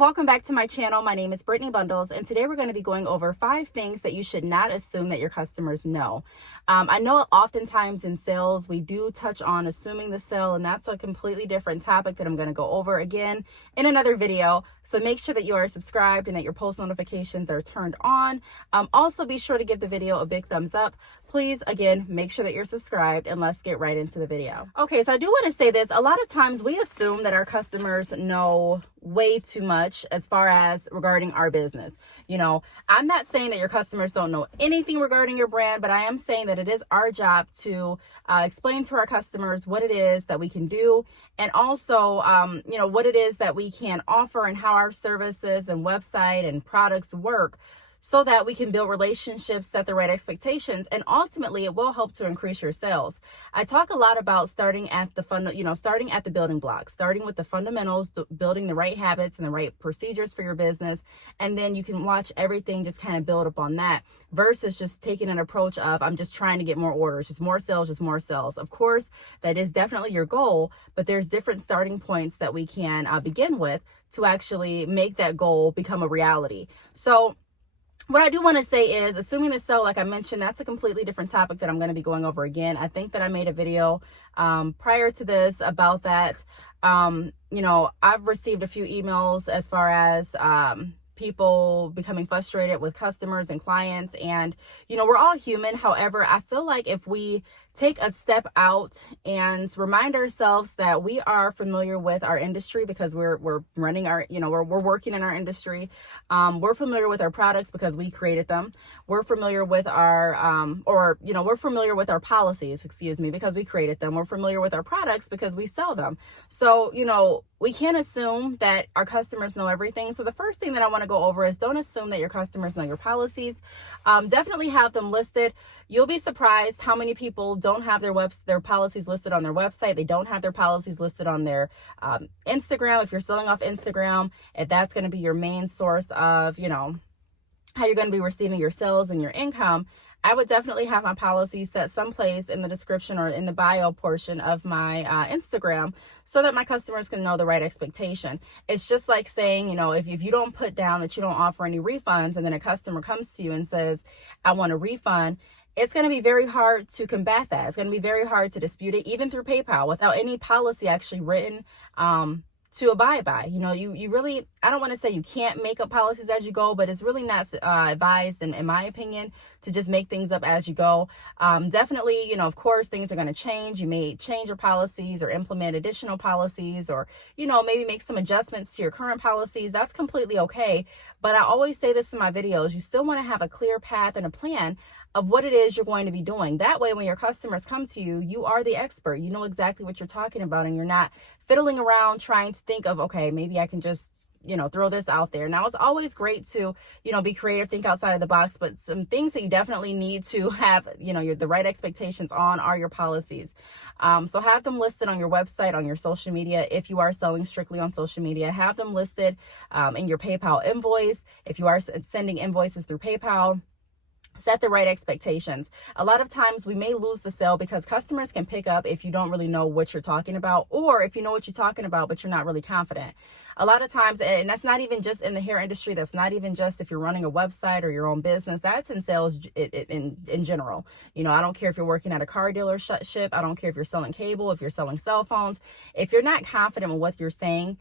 welcome back to my channel. My name is Brittany Bundles, and today we're going to be going over 5 things that you should not assume that your customers know. I know oftentimes in sales, we do touch on assuming the sale, and that's a completely different topic that I'm going to go over again in another video. So make sure that you are subscribed and that your post notifications are turned on. Also, be sure to give the video a big thumbs up. Please, again, make sure that you're subscribed, and let's get right into the video. Okay, so I do want to say this. A lot of times we assume that our customers know way too much as far as regarding our business. You know, I'm not saying that your customers don't know anything regarding your brand, but I am saying that it is our job to explain to our customers what it is that we can do, and also, what it is that we can offer and how our services and website and products work, so that we can build relationships, set the right expectations, and ultimately it will help to increase your sales. I talk a lot about starting at the building blocks, starting with the fundamentals, building the right habits and the right procedures for your business, and then you can watch everything just kind of build up on that, versus just taking an approach of, I'm just trying to get more orders, just more sales, just more sales. Of course, that is definitely your goal, but there's different starting points that we can begin with to actually make that goal become a reality. So what I do want to say is, assuming the sale, like I mentioned, that's a completely different topic that I'm going to be going over again. I think that I made a video prior to this about that. I've received a few emails as far as people becoming frustrated with customers and clients, and we're all human. However, I feel like if we take a step out and remind ourselves that we are familiar with our industry because we're running our, we're working in our industry. We're familiar with our products because we created them. We're familiar with our, we're familiar with our policies, because we created them. We're familiar with our products because we sell them. So, we can't assume that our customers know everything. So the first thing that I want to go over is, don't assume that your customers know your policies. Definitely have them listed. You'll be surprised how many people don't have their policies listed on their website. They don't have their policies listed on their Instagram. If you're selling off Instagram, if that's going to be your main source of, how you're going to be receiving your sales and your income, I would definitely have my policies set someplace in the description or in the bio portion of my Instagram, so that my customers can know the right expectation. It's just like saying, if you don't put down that you don't offer any refunds, and then a customer comes to you and says, I want a refund, it's going to be very hard to combat that. It's going to be very hard to dispute it, even through PayPal, without any policy actually written to abide by. You really, I don't want to say you can't make up policies as you go, but it's really not advised, in my opinion, to just make things up as you go. Definitely, of course, things are going to change. You may change your policies or implement additional policies, or, maybe make some adjustments to your current policies. That's completely okay. But I always say this in my videos, you still want to have a clear path and a plan of what it is you're going to be doing. That way, when your customers come to you, you are the expert. You know exactly what you're talking about, and you're not fiddling around trying to think of, okay, maybe I can just, throw this out there. Now, it's always great to, be creative, think outside of the box, but some things that you definitely need to have, the right expectations on are your policies. So have them listed on your website, on your social media. If you are selling strictly on social media, have them listed in your PayPal invoice. If you are sending invoices through PayPal, set the right expectations. A lot of times we may lose the sale because customers can pick up if you don't really know what you're talking about, or if you know what you're talking about, but you're not really confident. A lot of times, and that's not even just in the hair industry, that's not even just if you're running a website or your own business, that's in sales in general. I don't care if you're working at a car dealership. I don't care if you're selling cable, if you're selling cell phones. If you're not confident in what you're saying,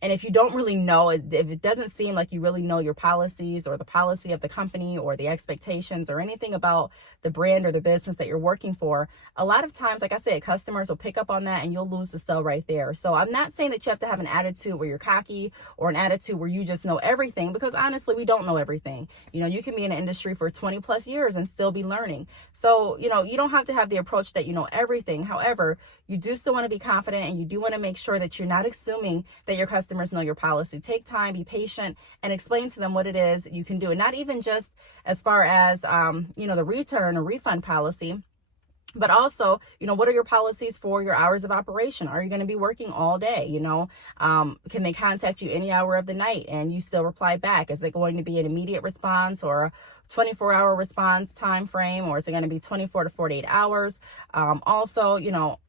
and if you don't really know, if it doesn't seem like you really know your policies or the policy of the company or the expectations or anything about the brand or the business that you're working for, a lot of times, like I said, customers will pick up on that and you'll lose the sale right there. So I'm not saying that you have to have an attitude where you're cocky or an attitude where you just know everything, because honestly, we don't know everything. You can be in the industry for 20 plus years and still be learning. So, you don't have to have the approach that you know everything. However, you do still want to be confident, and you do want to make sure that you're not assuming that your customers know your policy. Take time, be patient, and explain to them what it is you can do. And not even just as far as, the return or refund policy, but also, what are your policies for your hours of operation? Are you going to be working all day? Can they contact you any hour of the night and you still reply back? Is it going to be an immediate response or a 24-hour response time frame, or is it going to be 24 to 48 hours? Also,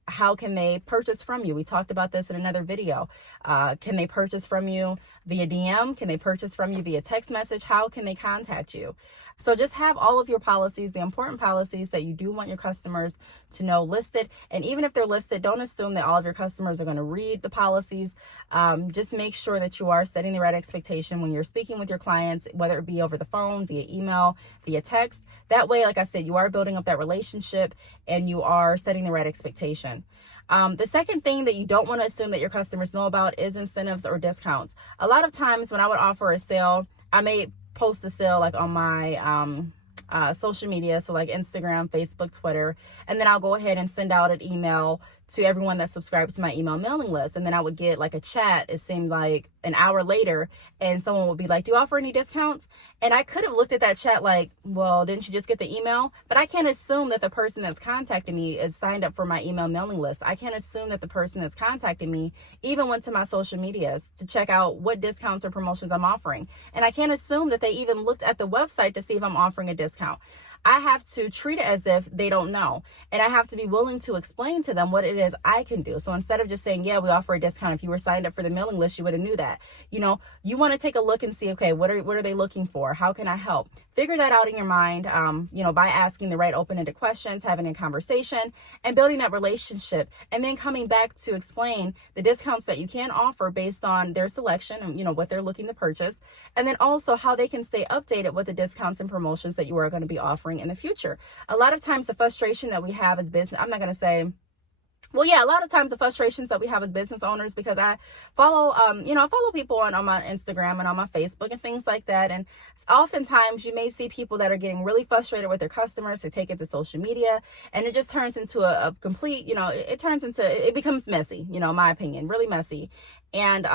how can they purchase from you? We talked about this in another video. Can they purchase from you via DM? Can they purchase from you via text message? How can they contact you? So just have all of your policies, the important policies that you do want your customers to know listed. And even if they're listed, don't assume that all of your customers are going to read the policies. Just make sure that you are setting the right expectation when you're speaking with your clients, whether it be over the phone, via email, via text. That way, like I said, you are building up that relationship and you are setting the right expectation. The second thing that you don't want to assume that your customers know about is incentives or discounts. A lot of times when I would offer a sale, I may post a sale like on my social media, so like Instagram, Facebook, Twitter, and then I'll go ahead and send out an email to everyone that subscribed to my email mailing list. And then I would get like a chat, it seemed like an hour later, and someone would be like, do you offer any discounts? And I could have looked at that chat like, well, didn't you just get the email? But I can't assume that the person that's contacting me is signed up for my email mailing list. I can't assume that the person that's contacting me even went to my social medias to check out what discounts or promotions I'm offering. And I can't assume that they even looked at the website to see if I'm offering a discount. I have to treat it as if they don't know. And I have to be willing to explain to them what it is I can do. So instead of just saying, yeah, we offer a discount. If you were signed up for the mailing list, you would have knew that. You know, you want to take a look and see, okay, what are they looking for? How can I help? Figure that out in your mind, by asking the right open-ended questions, having a conversation, and building that relationship. And then coming back to explain the discounts that you can offer based on their selection and, what they're looking to purchase. And then also how they can stay updated with the discounts and promotions that you are going to be offering in the future. A lot of times the frustration that we have as business, I'm not going to say, well, yeah, a lot of times the frustrations that we have as business owners, because I follow, I follow people on my Instagram and on my Facebook and things like that. And oftentimes you may see people that are getting really frustrated with their customers who take it to social media, and it just turns into a complete, it becomes messy, in my opinion, really messy. And,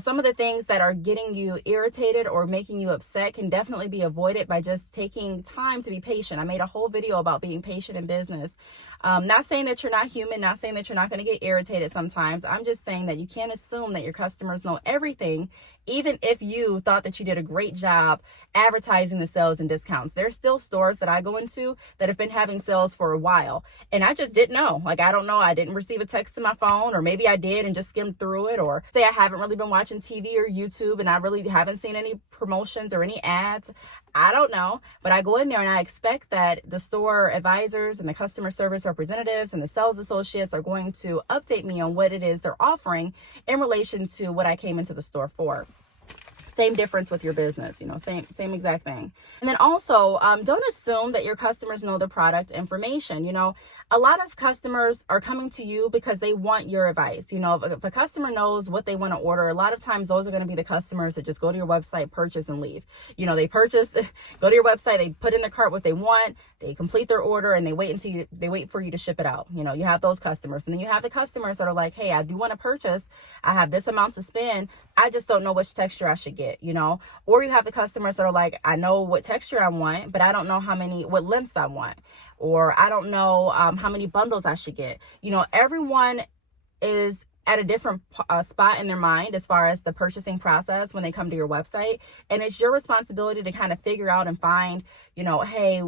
some of the things that are getting you irritated or making you upset can definitely be avoided by just taking time to be patient. I made a whole video about being patient in business. Not saying that you're not human, not saying that you're not going to get irritated sometimes. I'm just saying that you can't assume that your customers know everything, even if you thought that you did a great job advertising the sales and discounts. There's still stores that I go into that have been having sales for a while, and I just didn't know. Like, I don't know. I didn't receive a text to my phone, or maybe I did and just skimmed through it, or say I haven't really been watching TV or YouTube and I really haven't seen any promotions or any ads. I don't know, but I go in there and I expect that the store advisors and the customer service representatives and the sales associates are going to update me on what it is they're offering in relation to what I came into the store for. Same difference with your business, same exact thing. And then also, don't assume that your customers know the product information. A lot of customers are coming to you because they want your advice. If a customer knows what they want to order, a lot of times those are going to be the customers that just go to your website, purchase, and leave. They purchase, go to your website, they put in their cart what they want, they complete their order, and they wait for you to ship it out. You have those customers. And then you have the customers that are like, hey, I do want to purchase. I have this amount to spend. I just don't know which texture I should get. Or you have the customers that are like, I know what texture I want, but I don't know what lengths I want, or I don't know how many bundles I should get. Everyone is at a different spot in their mind as far as the purchasing process when they come to your website. And it's your responsibility to kind of figure out and find, hey,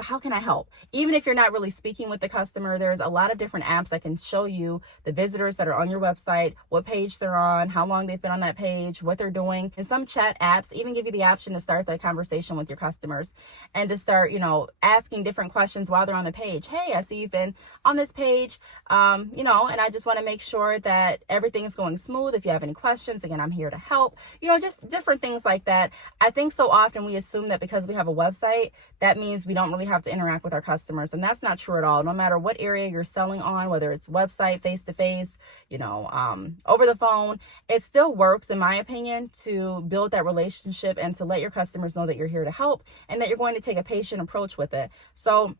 how can I help? Even if you're not really speaking with the customer, there's a lot of different apps that can show you the visitors that are on your website, what page they're on, how long they've been on that page, what they're doing. And some chat apps even give you the option to start that conversation with your customers and to start, asking different questions while they're on the page. Hey, I see you've been on this page, and I just want to make sure that everything is going smooth. If you have any questions, again, I'm here to help. Just different things like that. I think so often we assume that because we have a website, that means we don't really have to interact with our customers. And that's not true at all. No matter what area you're selling on, whether it's website, face-to-face, over the phone, it still works, in my opinion, to build that relationship and to let your customers know that you're here to help and that you're going to take a patient approach with it. So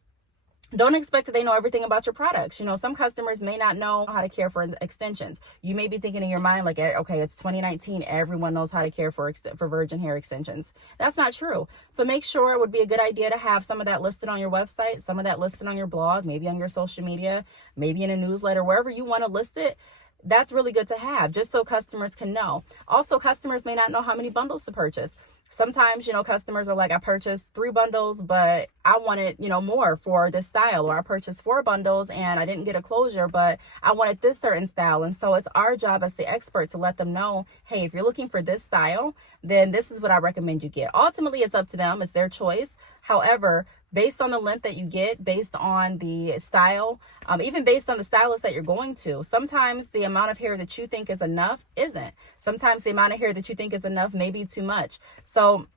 don't expect that they know everything about your products. Some customers may not know how to care for extensions. You may be thinking in your mind like, okay, it's 2019. Everyone knows how to care for virgin hair extensions. That's not true. So make sure it would be a good idea to have some of that listed on your website, some of that listed on your blog, maybe on your social media, maybe in a newsletter, wherever you want to list it. That's really good to have, just so customers can know. Also, customers may not know how many bundles to purchase. Sometimes, customers are like, I purchased 3 bundles, but I wanted, more for this style, or I purchased 4 bundles and I didn't get a closure, but I wanted this certain style. And so it's our job as the expert to let them know, hey, if you're looking for this style, then this is what I recommend you get. Ultimately, it's up to them. It's their choice. However, based on the length that you get, based on the style, even based on the stylist that you're going to, sometimes the amount of hair that you think is enough isn't. Sometimes the amount of hair that you think is enough may be too much. So,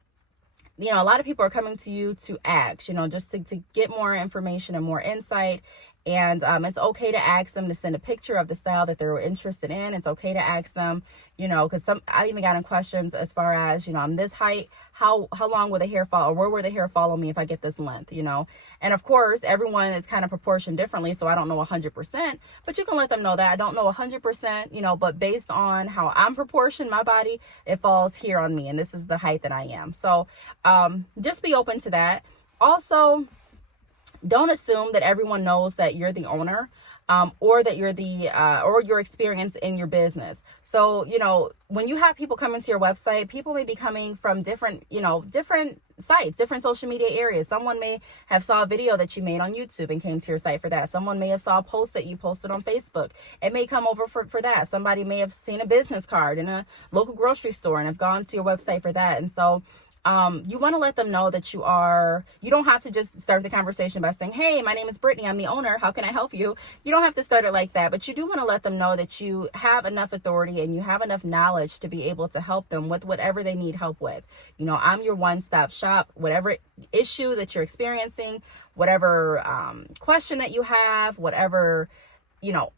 a lot of people are coming to you to ask, just to get more information and more insight. And it's okay to ask them to send a picture of the style that they're interested in. It's okay to ask them, because I even got in questions as far as, I'm this height, how long will the hair fall, or where will the hair follow me if I get this length, And of course, everyone is kind of proportioned differently, so I don't know 100%, but you can let them know that I don't know 100%, but based on how I'm proportioned, my body, it falls here on me, and this is the height that I am. So just be open to that. Also, don't assume that everyone knows that you're the owner, or that you're or your experience in your business. So, when you have people coming to your website, people may be coming from different sites, different social media areas. Someone may have saw a video that you made on YouTube and came to your site for that. Someone may have saw a post that you posted on Facebook. It may come over for that. Somebody may have seen a business card in a local grocery store and have gone to your website for that. And so, you want to let them know that you don't have to just start the conversation by saying, hey, my name is Brittany, I'm the owner, how can I help you? You don't have to start it like that, but you do want to let them know that you have enough authority and you have enough knowledge to be able to help them with whatever they need help with. I'm your one-stop shop. Whatever issue that you're experiencing, whatever question that you have, whatever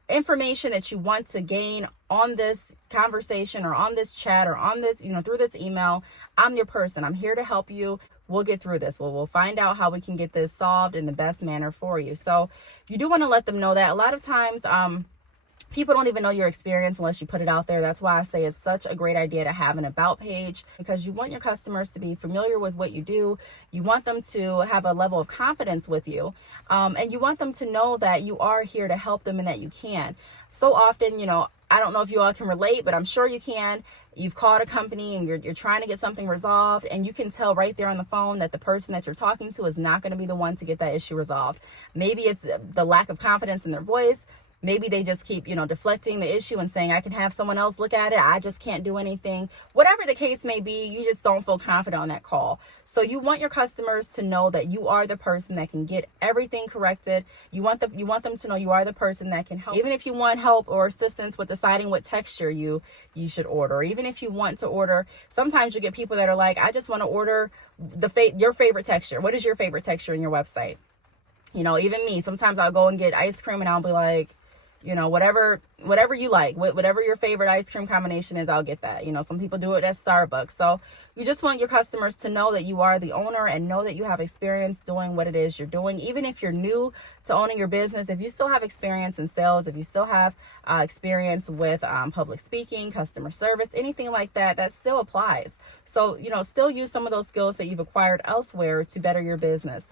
information that you want to gain on this conversation or on this chat or on this, through this email, I'm your person. I'm here to help you. We'll get through this. We'll find out how we can get this solved in the best manner for you. So you do want to let them know that. A lot of times, people don't even know your experience unless you put it out there. That's why I say it's such a great idea to have an about page, because you want your customers to be familiar with what you do. You want them to have a level of confidence with you. And you want them to know that you are here to help them and that you can. So often, I don't know if you all can relate, but I'm sure you can. You've called a company and you're trying to get something resolved, and you can tell right there on the phone that the person that you're talking to is not going to be the one to get that issue resolved. Maybe it's the lack of confidence in their voice. Maybe they just keep, deflecting the issue and saying, I can have someone else look at it. I just can't do anything. Whatever the case may be, you just don't feel confident on that call. So you want your customers to know that you are the person that can get everything corrected. You want them to know you are the person that can help. Even if you want help or assistance with deciding what texture you should order, or even if you want to order, sometimes you get people that are like, I just want to order your favorite texture. What is your favorite texture in your website? Even me, sometimes I'll go and get ice cream and I'll be like, whatever you like, whatever your favorite ice cream combination is, I'll get that. Some people do it at Starbucks. So you just want your customers to know that you are the owner and know that you have experience doing what it is you're doing. Even if you're new to owning your business, if you still have experience in sales, if you still have experience with public speaking, customer service, anything like that, that still applies. So, still use some of those skills that you've acquired elsewhere to better your business.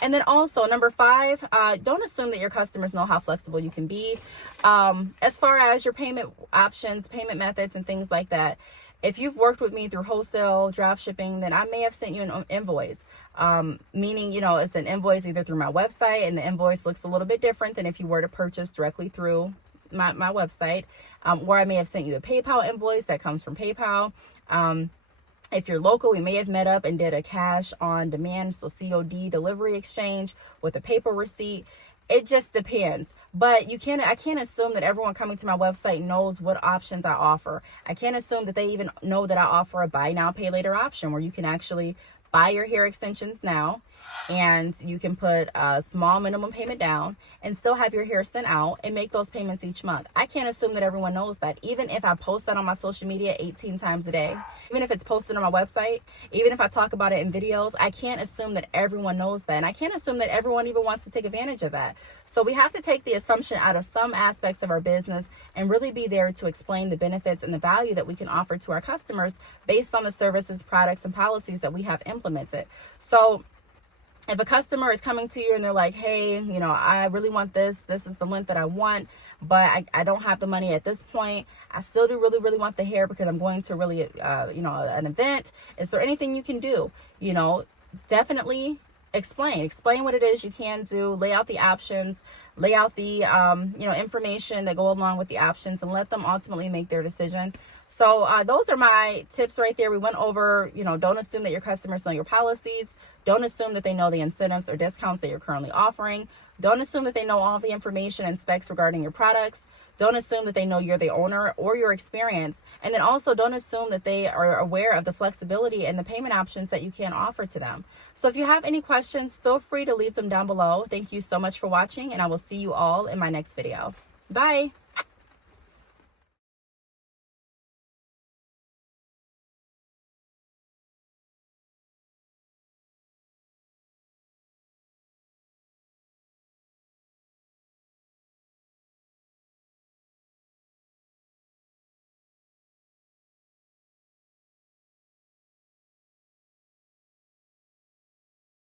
And then also, number 5, don't assume that your customers know how flexible you can be. As far as your payment options, payment methods, and things like that, if you've worked with me through wholesale drop shipping, then I may have sent you an invoice, meaning, it's an invoice either through my website, and the invoice looks a little bit different than if you were to purchase directly through my website, or I may have sent you a PayPal invoice that comes from PayPal. If you're local, we may have met up and did a cash on demand, so COD delivery exchange with a paper receipt. It just depends. But I can't assume that everyone coming to my website knows what options I offer. I can't assume that they even know that I offer a buy now, pay later option where you can actually buy your hair extensions now, and you can put a small minimum payment down and still have your hair sent out and make those payments each month. I can't assume that everyone knows that. Even if I post that on my social media 18 times a day, even if it's posted on my website, even if I talk about it in videos, I can't assume that everyone knows that. And I can't assume that everyone even wants to take advantage of that. So we have to take the assumption out of some aspects of our business and really be there to explain the benefits and the value that we can offer to our customers based on the services, products, and policies that we have implemented. So If a customer is coming to you and they're like, hey, you know, I really want this is the length that I want, but I don't have the money at this point, I still do really want the hair because I'm going to really you know, an event, is there anything you can do? You know, definitely explain what it is you can do, lay out the options, lay out the you know, information that go along with the options, and let them ultimately make their decision. So those are my tips right there. We went over, you know, don't assume that your customers know your policies. Don't assume that they know the incentives or discounts that you're currently offering. Don't assume that they know all the information and specs regarding your products. Don't assume that they know you're the owner or your experience. And then also don't assume that they are aware of the flexibility and the payment options that you can offer to them. So if you have any questions, feel free to leave them down below. Thank you so much for watching, and I will see you all in my next video. Bye.